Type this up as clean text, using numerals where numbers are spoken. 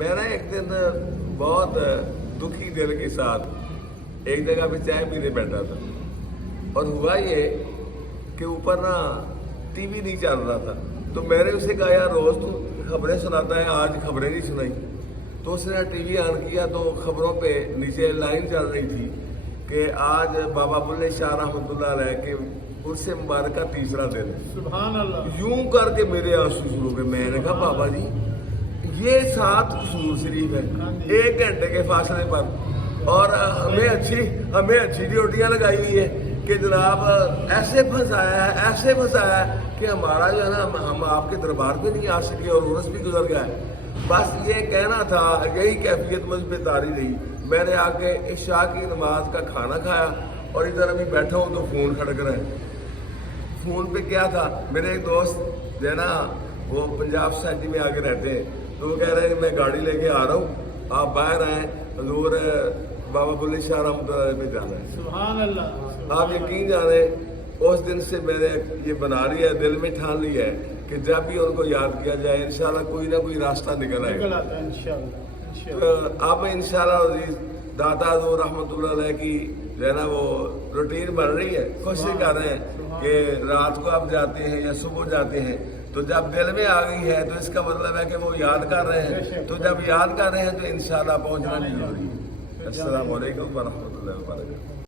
मैं ना एक दिन बहुत दुखी दिल के साथ एक जगह पे चाय पीने बैठा था, और हुआ ये कि ऊपर ना टीवी नहीं चल रहा था। तो मैंने उसे कहा, यार रोज तो खबरें सुनाता है, आज खबरें नहीं सुनाई। तो उसने टीवी ऑन किया तो खबरों पे नीचे लाइन चल रही थी कि आज बाबा बुल्ले शाह रहमतुल्लाह अलैह के उर्स मुबारक का तीसरा दिन है। सुभान अल्लाह। यूं करके मेरे आंसू शुरू हो गए। मैंने कहा, बाबा जी ये 7 कसूर शरीफ है, 1 घंटे के फासले पर, और हमें अच्छी ड्यूटियां लगाई हुई है कि जनाब ऐसे फंसाया है कि हमारा जो है ना, हम आपके दरबार पे नहीं आ सके और उर्स भी गुजर गया है। बस ये कहना था, यही कैफियत मुझ पे तारी रही। मैंने आके इशा की नमाज का खाना खाया और इधर अभी बैठा हूँ तो फोन खड़क रहा है। फोन पे क्या था, मेरे एक दोस्त जो है ना वो पंजाब सोसाइटी में आके रहते हैं, तो वो कह रहे हैं मैं गाड़ी लेके आ रहा हूँ, आप बाहर आए, हजूर बाबा बुल्ले शाह रहमतुल्लाह पे जाना है। सुभान अल्लाह। आप यकीन जाने, उस दिन से मैंने ये बना लिया है, दिल में ठान लिया है कि जब भी उनको याद किया जाए इंशाल्लाह कोई ना कोई रास्ता निकल आएगा। तो अब इंशाल्लाह दाता हजूर रहमतुल्लाह अलैह की जो है ना वो रूटीन बन रही है। कोशिश कर रहे हैं कि रात को आप जाते हैं या सुबह जाते हैं, तो जब दिल में आ गई है तो इसका मतलब है कि वो याद कर रहे हैं। तो जब याद कर रहे हैं तो इंशाल्लाह पहुंचना भी जरूरी है। अस्सलाम वालेकुम व रहमतुल्लाहि व बरकातहू।